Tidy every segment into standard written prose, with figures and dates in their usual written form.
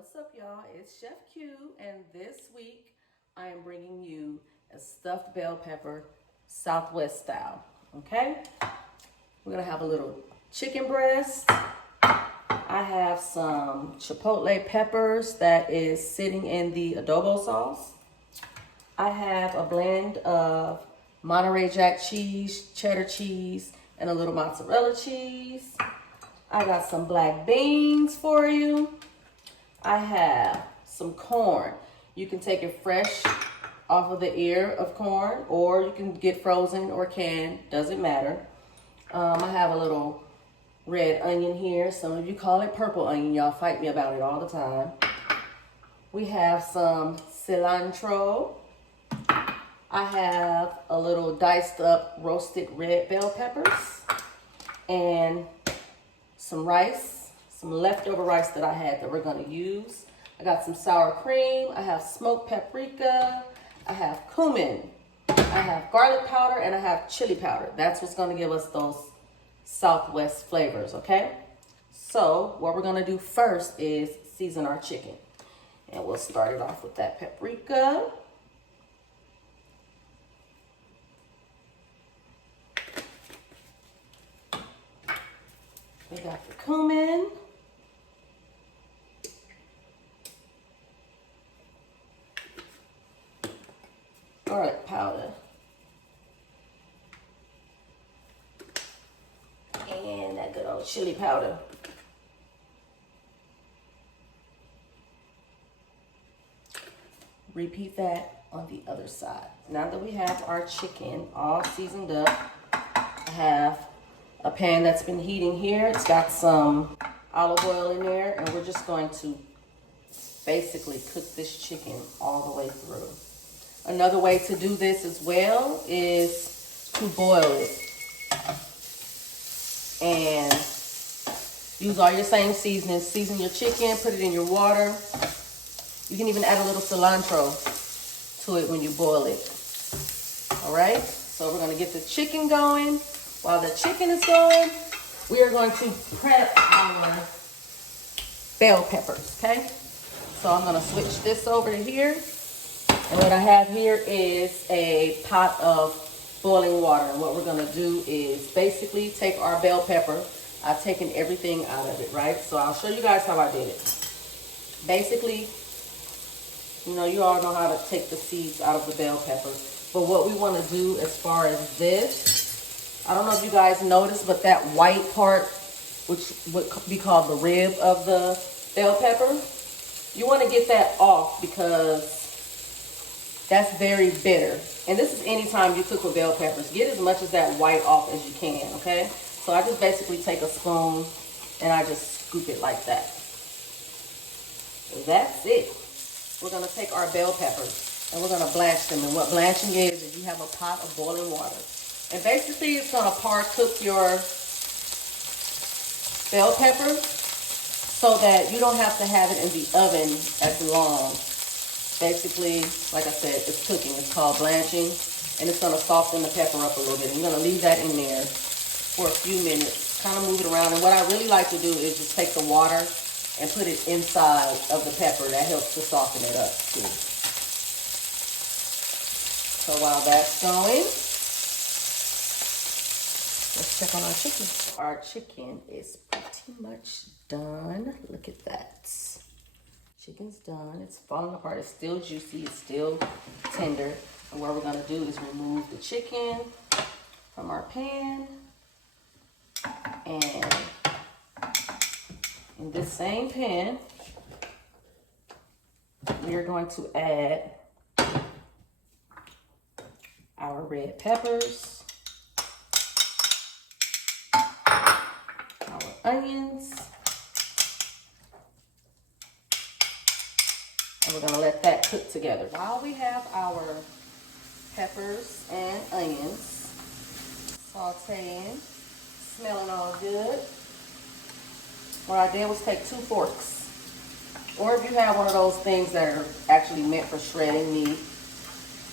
What's up, y'all? It's Chef Q, and this week I am bringing you a stuffed bell pepper Southwest style. Okay, we're gonna have a little chicken breast. I have some chipotle peppers that is sitting in the adobo sauce. I have a blend of Monterey Jack cheese, cheddar cheese, and a little mozzarella cheese. I got some black beans for you. I have some corn. You can take it fresh off of the ear of corn, or you can get frozen or canned, doesn't matter. I have a little red onion here. Some of you call it purple onion. Y'all fight me about it all the time. We have some cilantro. I have a little diced up roasted red bell peppers and some rice. Some leftover rice that I had that we're gonna use. I got some sour cream. I have smoked paprika. I have cumin. I have garlic powder, and I have chili powder. That's what's gonna give us those Southwest flavors, okay? So what we're gonna do first is season our chicken. And we'll start it off with that paprika. We got the cumin. Garlic powder. And that good old chili powder. Repeat that on the other side. Now that we have our chicken all seasoned up, I have a pan that's been heating here. It's got some olive oil in there, and we're just going to basically cook this chicken all the way through. Another way to do this as well is to boil it and use all your same seasonings. Season your chicken, put it in your water. You can even add a little cilantro to it when you boil it. All right, so we're gonna get the chicken going. While the chicken is going, we are going to prep our bell peppers, okay? So I'm gonna switch this over to here. And what I have here is a pot of boiling water. And what we're gonna do is basically take our bell pepper. I've taken everything out of it, right? So I'll show you guys how I did it. Basically, you know, you all know how to take the seeds out of the bell pepper. But what we wanna do as far as this, I don't know if you guys noticed, but that white part, which would be called the rib of the bell pepper, you wanna get that off because that's very bitter. And this is anytime you cook with bell peppers. Get as much of that white off as you can, okay? So I just basically take a spoon and I just scoop it like that. That's it. We're gonna take our bell peppers and we're gonna blanch them. And what blanching is you have a pot of boiling water. And basically it's gonna par-cook your bell pepper so that you don't have to have it in the oven as long. Basically, like I said, it's cooking. It's called blanching, and it's gonna soften the pepper up a little bit. And you're gonna leave that in there for a few minutes, kind of move it around. And what I really like to do is just take the water and put it inside of the pepper. That helps to soften it up too. So while that's going, let's check on our chicken. Our chicken is pretty much done. Look at that. Chicken's done. It's falling apart. It's still juicy. It's still tender. And what we're gonna do is remove the chicken from our pan. And in this same pan, we are going to add our red peppers, our onions, and we're gonna let that cook together. While we have our peppers and onions sauteing, smelling all good, what I did was take 2 forks. Or if you have one of those things that are actually meant for shredding meat,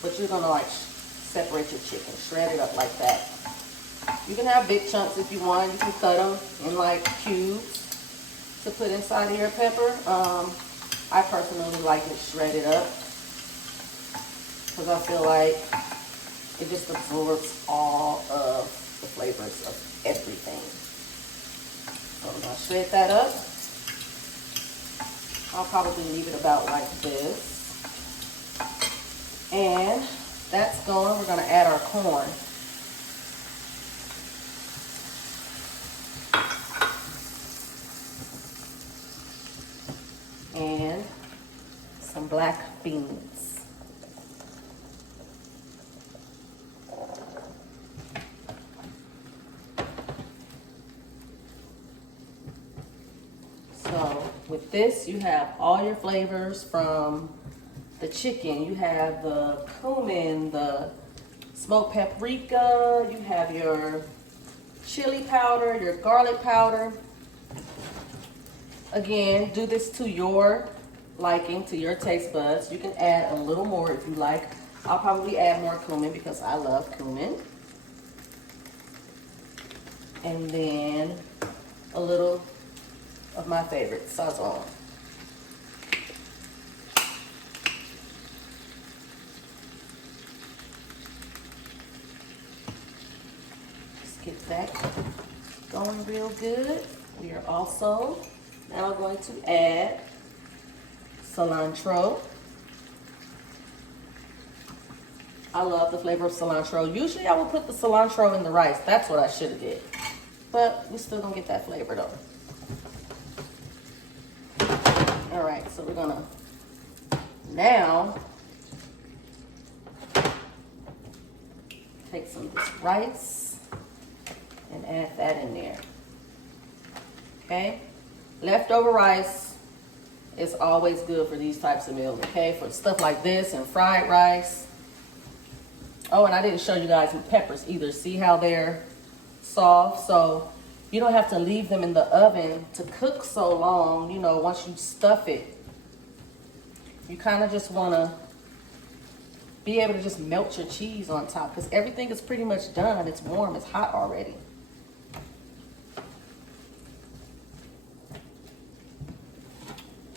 but you're gonna like separate your chicken, shred it up like that. You can have big chunks if you want. You can cut them in like cubes to put inside of your pepper. like it shredded up because I feel like it just absorbs all of the flavors of everything. So we're gonna shred that up. I'll probably leave it about like this. And that's going. We're gonna add our corn. And some black beans. So with this, you have all your flavors from the chicken. You have the cumin, the smoked paprika, you have your chili powder, your garlic powder. Again, do this to your liking, to your taste buds. You can add a little more if you like. I'll probably add more cumin because I love cumin. And then a little of my favorite, sazon. Just get that going real good. We are also now going to add cilantro. I love the flavor of cilantro. Usually I would put the cilantro in the rice. That's what I should have did. But we still gonna get that flavor though. All right, so we're gonna now take some of this rice and add that in there. Okay? Leftover rice is always good for these types of meals, okay? For stuff like this and fried rice. Oh, and I didn't show you guys the peppers either. See how they're soft? So you don't have to leave them in the oven to cook so long, you know, once you stuff it. You kind of just want to be able to just melt your cheese on top because everything is pretty much done. It's warm, it's hot already.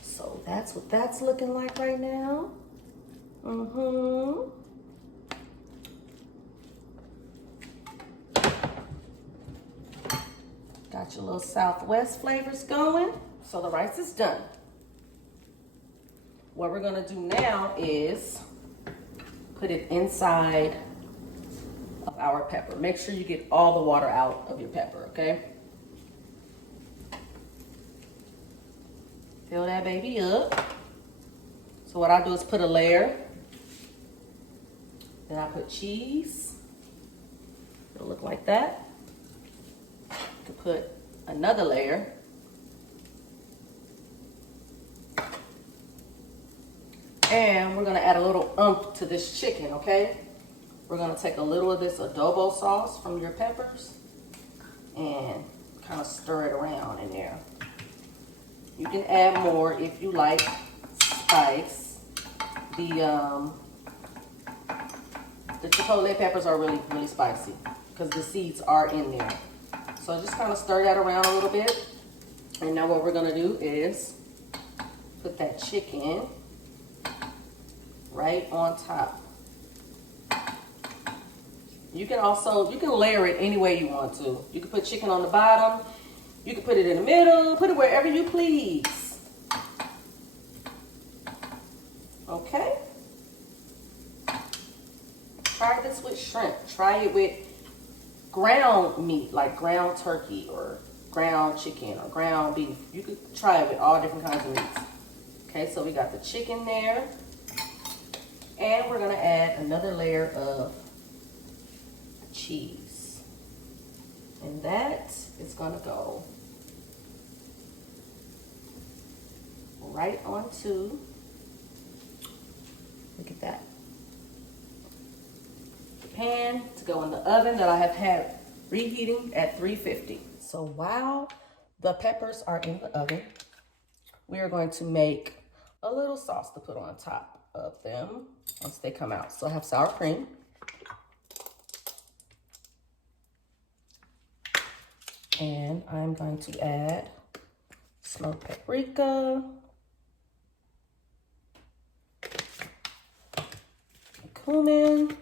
So that's what that's looking like right now. Got your little Southwest flavors going. So the rice is done. What we're gonna do now is put it inside of our pepper. Make sure you get all the water out of your pepper, okay? Fill that baby up. So what I do is put a layer. Then I put cheese. It'll look like that. You can put another layer. And we're gonna add a little oomph to this chicken, okay? We're gonna take a little of this adobo sauce from your peppers and kind of stir it around in there. You can add more if you like spice. The chipotle peppers are really, really spicy because the seeds are in there. So just kind of stir that around a little bit. And now what we're gonna do is put that chicken right on top. You can layer it any way you want to. You can put chicken on the bottom. You can put it in the middle. Put it wherever you please. Okay? Try this with shrimp. Try it with ground meat, like ground turkey or ground chicken or ground beef. You could try it with all different kinds of meats. Okay, so we got the chicken there. And we're gonna add another layer of cheese. And that is gonna go right onto, look at that, the pan to go in the oven that I have had reheating at 350. So while the peppers are in the oven, we are going to make a little sauce to put on top of them once they come out. So I have sour cream. And I'm going to add smoked paprika. cumin.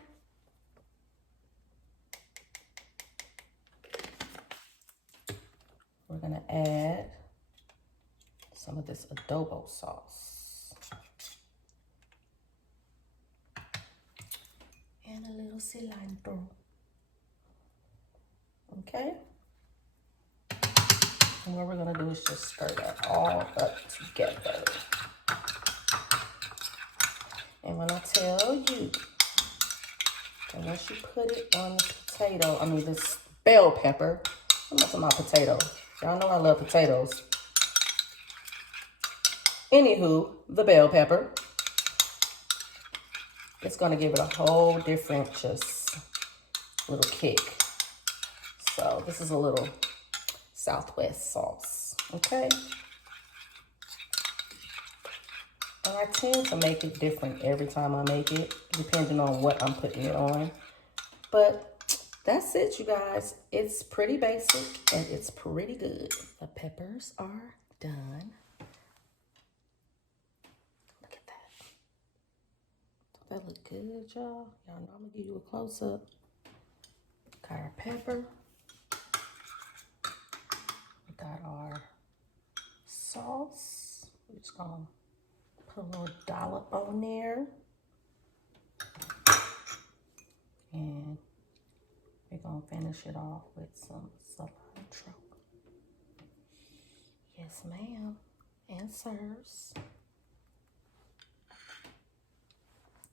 We're gonna add some of this adobo sauce. And a little cilantro. Okay? And what we're gonna do is just stir that all up together. And when I tell you that once you put it on the potato, this bell pepper, I'm not talking about potato. Y'all know I love potatoes. Anywho, the bell pepper, it's gonna give it a whole different just little kick. So this is a little Southwest sauce, okay? And I tend to make it different every time I make it, depending on what I'm putting it on. But that's it, you guys. It's pretty basic and it's pretty good. The peppers are done. Look at that. Don't that look good, y'all? Y'all know I'm gonna give you a close-up. Got our pepper. We got our sauce. We're just gonna put a little dollop on there. And we're gonna finish it off with some cilantro. Yes, ma'am. And sirs.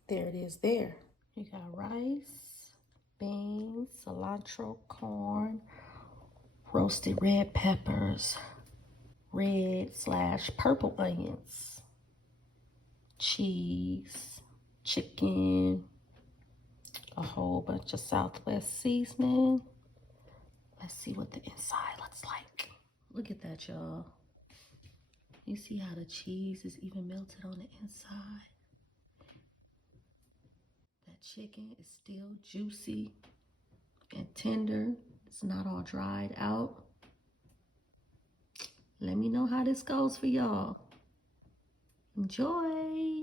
There it is there. You got rice, beans, cilantro, corn, roasted red peppers, red/purple onions, cheese, chicken, a whole bunch of Southwest seasoning. Let's see what the inside looks like. Look at that, y'all. You see how the cheese is even melted on the inside? That chicken is still juicy and tender. It's not all dried out. Let me know how this goes for y'all. Enjoy.